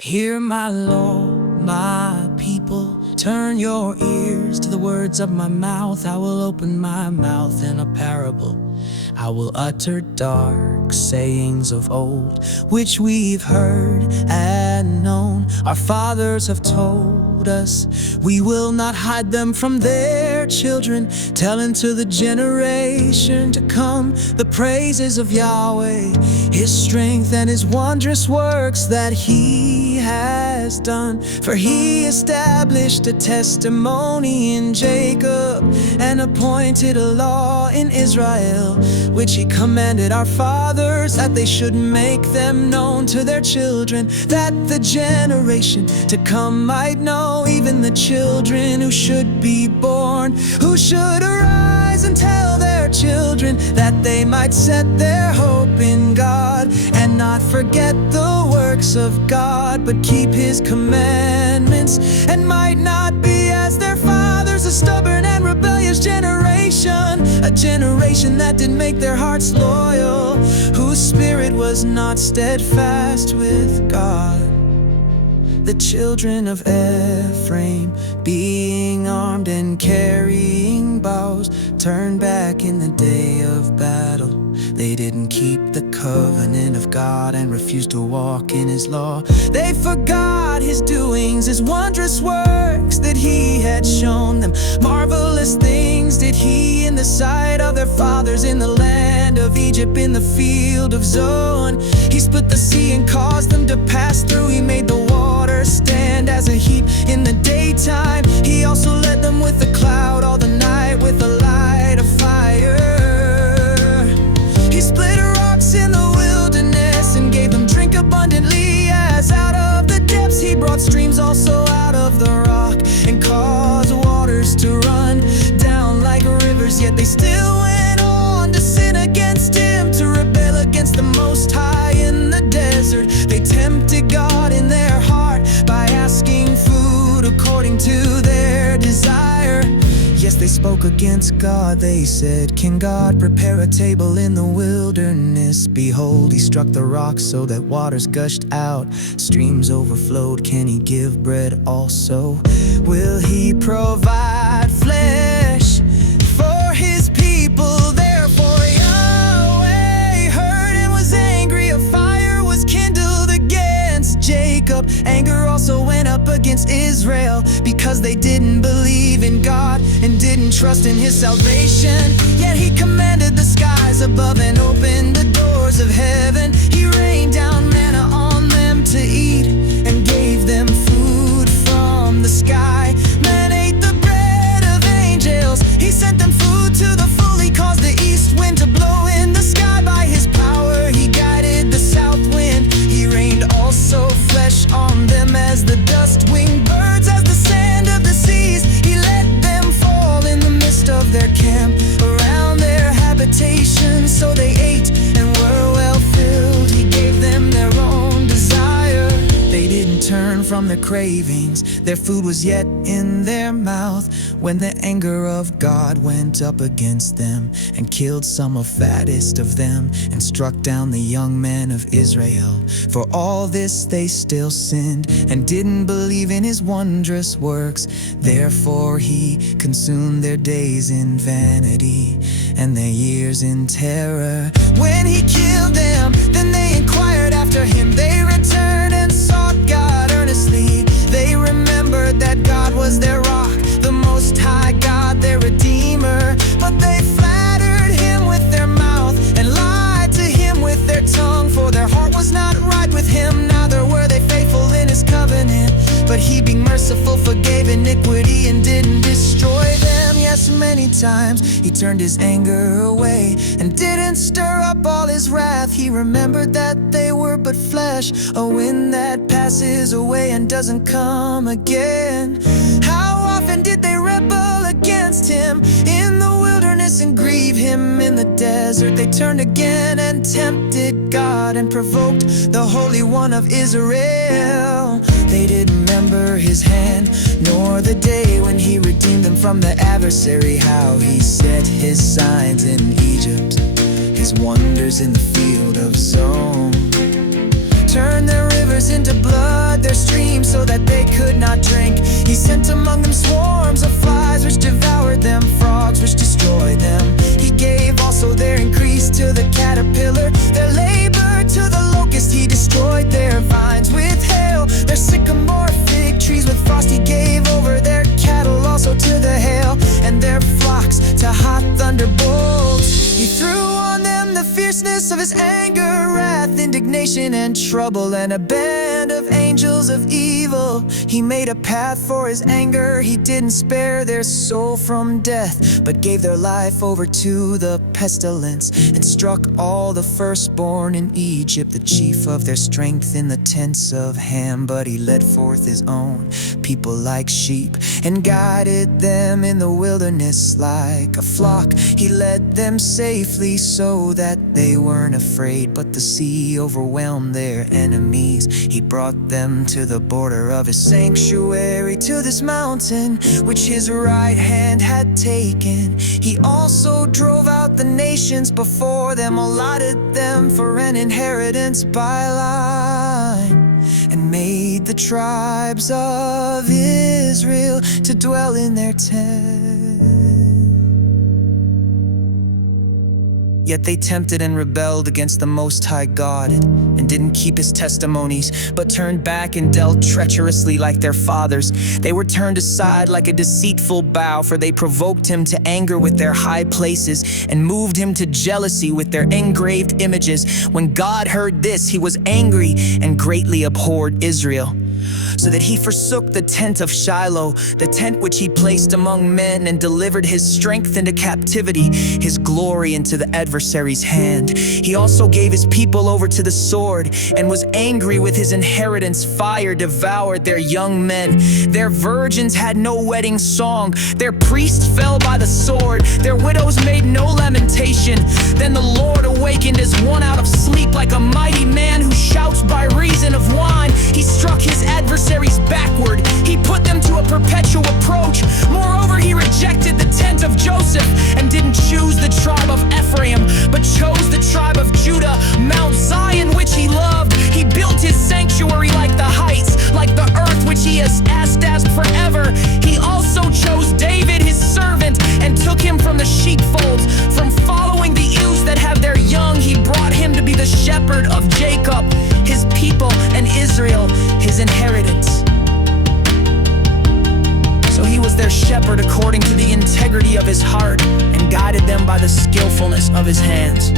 Hear my law, my people. Turn your ears to the words of my mouth. I will open my mouth in a parable. I will utter dark sayings of old, which we've heard and known. Our fathers have told us, we will not hide them from their children, telling to the generation to come the praises of Yahweh, His strength and His wondrous works that He has done. For He established a testimony in Jacob and appointed a law in Israel, which He commanded our fathers, that they should make them known to their children, that the generation to come might know, even the children who should be born, who should arise and tell their children, that they might set their hope in God and not forget the works of God, but keep His commandments, and might not be as their fathers, a stubborn and rebellious generation, a generation that did make their hearts loyal, whose spirit was not steadfast with God. The children of Ephraim, being armed and carrying bows, turned back in the day of battle. They didn't keep the covenant of God and refused to walk in His law. They forgot His doings, His wondrous works that He had shown them. Marvelous things did He in the sight of their fathers, in the land of Egypt, in the field of Zoan. He split the sea and caused them to pass through. He made the water stand as a heap in the daytime. He also led them with a cloud all the night, with a light of fire. He split rocks in the wilderness and gave them drink abundantly, as out of the depths He brought streams also out of the rock, and caused waters to run down like rivers. Yet they still went on to sin against Him, to rebel against the Most High in the desert. They tempted God in their heart by asking food according to their desire. Yes, they spoke against God. They said, can God prepare a table in the wilderness? Behold, He struck the rocks so that waters gushed out, streams overflowed. Can He give bread also? Will He provide flesh for His people? Therefore Yahweh heard and was angry. A fire was kindled against Jacob. Anger also went up against Israel, because they didn't believe in God and didn't trust in His salvation. Yet He commanded the skies above and opened the doors of heaven. He rained down manna on them to eat and gave them food from the sky. Man ate the bread of angels. He sent them food to the full. He caused the east wind to blow in the sky. By His power He guided the south wind. He rained also flesh on them as the dust, winged birds as the sand of the seas. He let them fall in the midst of their camp, around their habitation. So they ate and were well filled. He gave them their own desire. They didn't turn from their cravings. Their food was yet in their mouth, when the anger of God went up against them, and killed some of fattest of them, and struck down the young men of Israel. For all this they still sinned, and didn't believe in His wondrous works. Therefore He consumed their days in vanity, and their years in terror. When He killed them, then they inquired after Him. They returned and sought God earnestly. They remembered that God was their rock, the Most High God, their Redeemer. But they flattered Him with their mouth and lied to Him with their tongue. For their heart was not right with Him, neither were they faithful in His covenant. But He, being merciful, forgave iniquity and didn't destroy them. Yes, many times He turned His anger away and didn't stir up all His wrath. He remembered that they were but flesh, a wind that passes away and doesn't come again. How often did they rebel against Him in the wilderness and grieve Him in the desert? They turned again and tempted God and provoked the Holy One of Israel. They didn't remember His hand, nor the day when He redeemed them from the adversary. How He set His signs in Egypt, His wonders in the field of Zoan. Turned their rivers rivers into blood, their streams, so that they could not drink. He sent among them swarms of flies, which devoured them, frogs which destroyed them. He gave also their increase to the caterpillar, their labor to the locust. He destroyed their vines with hail, their sycamore fig trees with frost. He gave over their cattle also to the hail, and their flocks to hot thunderbolts. He threw on them the fierceness of his anger, wrath, indignation, and trouble, and a band of angels of evil. He made a path for his anger. He didn't spare their soul from death, but gave their life over to the pestilence, and struck all the firstborn in Egypt, the chief of their strength in the tents of Ham. But he led forth his own people like sheep, and guided them in the wilderness like a flock. He led them safely so that they weren't afraid, but the sea overwhelmed their enemies. He brought them to the border of his sanctuary, to this mountain which his right hand had taken. He also drove out the nations before them, allotted them for an inheritance by line, and made the tribes of Israel to dwell in their tents. Yet they tempted and rebelled against the Most High God, and didn't keep his testimonies, but turned back and dealt treacherously like their fathers. They were turned aside like a deceitful bow, for they provoked him to anger with their high places, and moved him to jealousy with their engraved images. When God heard this, he was angry and greatly abhorred Israel, so that he forsook the tent of Shiloh, the tent which he placed among men, and delivered his strength into captivity, his glory into the adversary's hand. He also gave his people over to the sword, and was angry with his inheritance. Fire devoured their young men. Their virgins had no wedding song. Their priests fell by the sword. Their widows made no lamentation. Then the Lord awakened as one out of sleep, like a mighty man who shouts by reason of wine. He struck his adversaries backward. He put them to a perpetual approach. Moreover, he rejected the tent of Joseph, and didn't choose the tribe of Ephraim, but chose the tribe of Judah, Mount Zion which he loved. He built his sanctuary like the heights, like the earth which he has established forever. He also chose David his servant, and took him from the sheepfolds, from following the ewes that have their young. He brought him to be the shepherd of Jacob, his people, and Israel, his inheritance. So he was their shepherd according to the integrity of his heart, and guided them by the skillfulness of his hands.